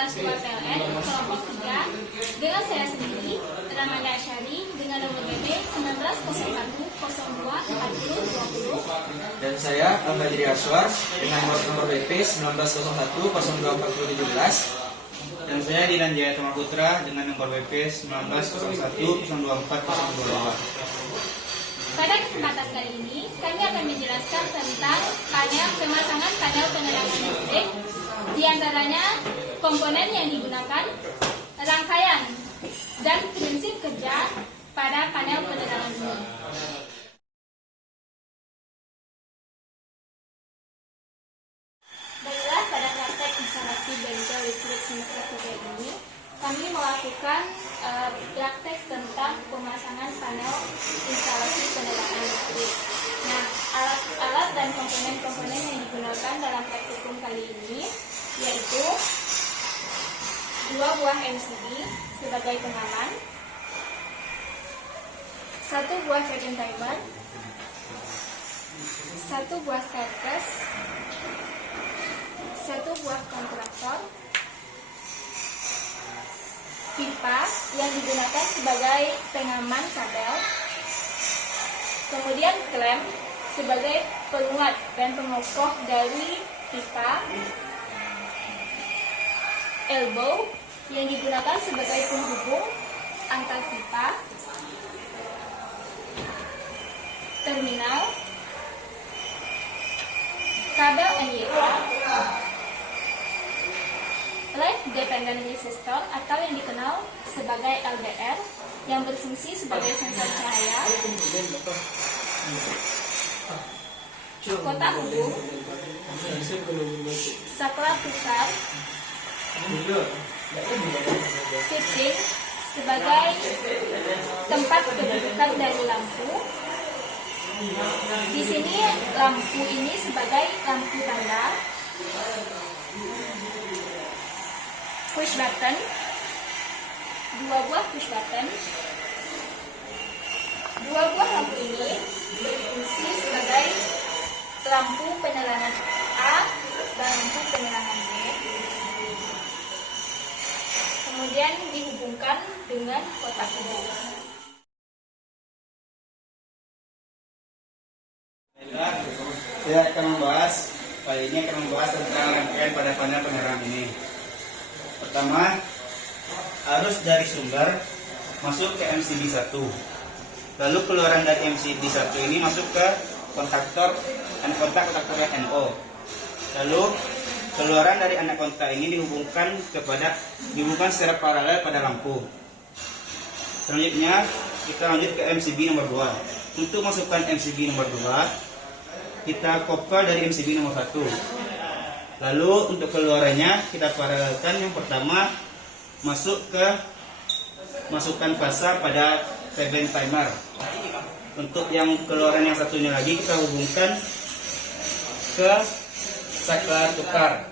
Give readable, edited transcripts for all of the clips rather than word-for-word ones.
kelas 2 PLN kelompok 3 dengan saya sendiri, Ramanda Asyari, dengan nomor BB 1901024020. Dan saya Al-Fajri Aswar dengan nomor BP 1901024017. Dan saya Dilan Jaya Tama Putra dengan nomor BP 1901024022. Pada kesempatan kali ini, kami akan menjelaskan tentang pemasangan panel penerangan listrik, di antaranya komponen yang digunakan, rangkaian, dan prinsip kerja pada panel penerangan ini. Baiklah, pada praktek instalasi bengkel listrik semester 3 ini, kami melakukan praktek tentang pemasangan panel instalasi penerangan listrik. Nah, alat-alat dan komponen-komponen yang digunakan dalam praktikum kali ini yaitu 2 buah MCB sebagai pengaman, 1 buah feed-in timer, 1 buah staircase, 1 buah kontraktor, pipa yang digunakan sebagai pengaman kabel, kemudian klem sebagai penguat dan pengokoh dari pipa, elbow yang digunakan sebagai penghubung antar pipa, terminal, kabel NYK, Light Dependent Resistor atau yang dikenal sebagai LDR yang berfungsi sebagai sensor cahaya, kotak hubung, saklar tukar, fitting sebagai tempat kedudukan dari lampu. Di sini lampu ini sebagai lampu tanda, push button, 2 buah push button. 2 buah lampu ini berfungsi sebagai lampu penerangan A dan lampu penerangan B. Kemudian dihubungkan dengan kotak hubung. Saya akan membahas tentang rangkaian pada panel penerangan ini. Pertama, arus dari sumber masuk ke MCB 1. Lalu keluaran dari MCB 1 ini masuk ke kontaktor NO. Lalu keluaran dari anak kontak ini dihubungkan secara paralel pada lampu. Selanjutnya kita lanjut ke MCB nomor 2. Untuk masukkan MCB nomor 2, kita kopel dari MCB nomor 1. Lalu untuk keluarannya kita paralelkan. Yang pertama masukkan fasa pada feed-in timer. Untuk yang keluaran yang satunya lagi kita hubungkan ke saklar tukar.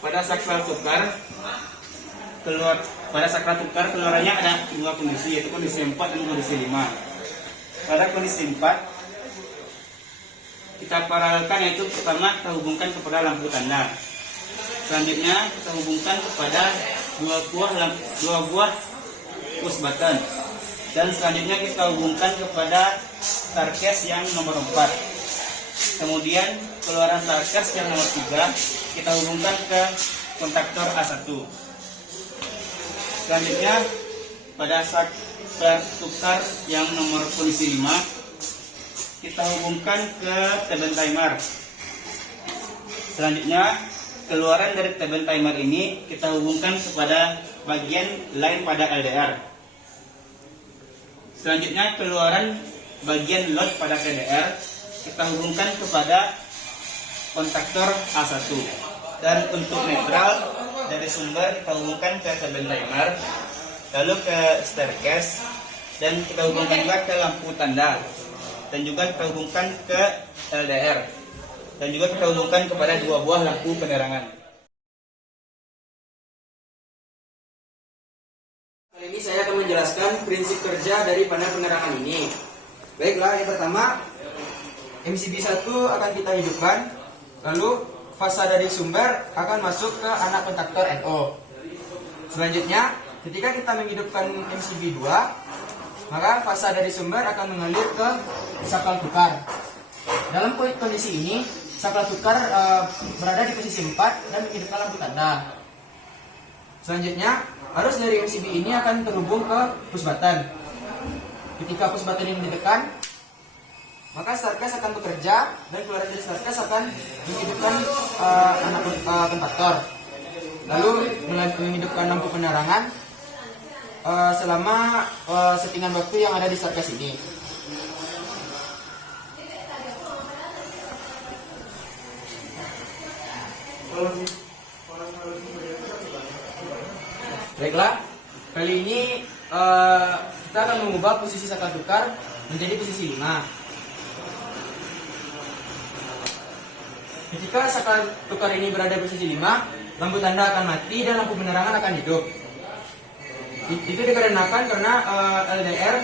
Pada saklar tukar keluarannya ada 2 kondisi, yaitu kondisi 4 dan kondisi 5. Pada kondisi 4 kita paralelkan, yaitu pertama kita hubungkan kepada lampu tanda. Selanjutnya kita hubungkan kepada 2 buah push button. Dan selanjutnya kita hubungkan kepada staircase yang nomor 4. Kemudian keluaran staircase yang nomor 3 kita hubungkan ke kontaktor A1. Selanjutnya pada saklar tukar yang nomor kondisi 5 kita hubungkan ke feed-in timer. Selanjutnya keluaran dari feed-in timer ini kita hubungkan kepada bagian line pada LDR. Selanjutnya keluaran bagian load pada KDR kita hubungkan kepada kontaktor A1. Dan untuk netral dari sumber kita hubungkan ke feed-in timer, lalu ke staircase, dan kita hubungkan juga ke lampu tanda, dan juga kita hubungkan ke LDR, dan juga kita hubungkan kepada 2 buah lampu penerangan. Kali ini saya akan menjelaskan prinsip kerja dari panel penerangan ini. Baiklah, yang pertama MCB 1 akan kita hidupkan, lalu fasa dari sumber akan masuk ke anak kontaktor NO. Selanjutnya, ketika kita menghidupkan MCB 2, maka fasa dari sumber akan mengalir ke saklar tukar. Dalam kondisi ini, saklar tukar berada di posisi 4 dan menghidupkan lampu tanda. Selanjutnya, arus dari MCB ini akan terhubung ke push button. Ketika push button ini ditekan, maka startgas akan bekerja dan keluaran dari startgas akan menghidupkan anak kontaktor. Lalu menghidupkan lampu penerangan selama settingan waktu yang ada di startgas ini. Baiklah, kali ini kita akan mengubah posisi saklar tukar menjadi posisi 5. Ketika saklar tukar ini berada di posisi 5, lampu tanda akan mati dan lampu penerangan akan hidup. Itu dikarenakan karena LDR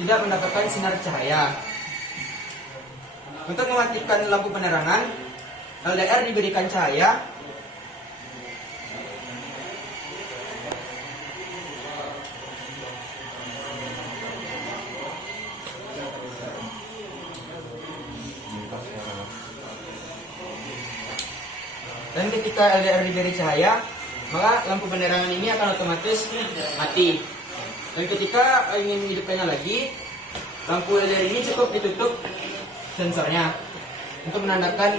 tidak mendapatkan sinar cahaya. Untuk mematikan lampu penerangan, LDR diberikan cahaya dan ketika LDR diberi cahaya, maka lampu penerangan ini akan otomatis mati. Dan ketika ingin hidupkannya lagi, lampu LDR ini cukup ditutup sensornya untuk menandakan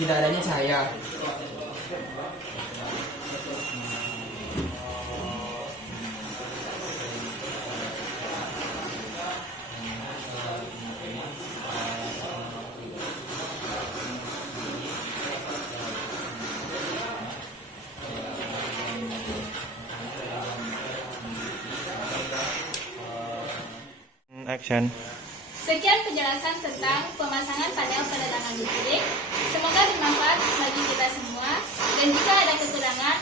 tidak adanya cahaya. Action. Sekian penjelasan tentang pemasangan panel penerangan listrik. Semoga bermanfaat bagi kita semua. Dan jika ada kekurangan,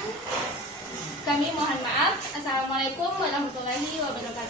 kami mohon maaf. Assalamualaikum warahmatullahi wabarakatuh.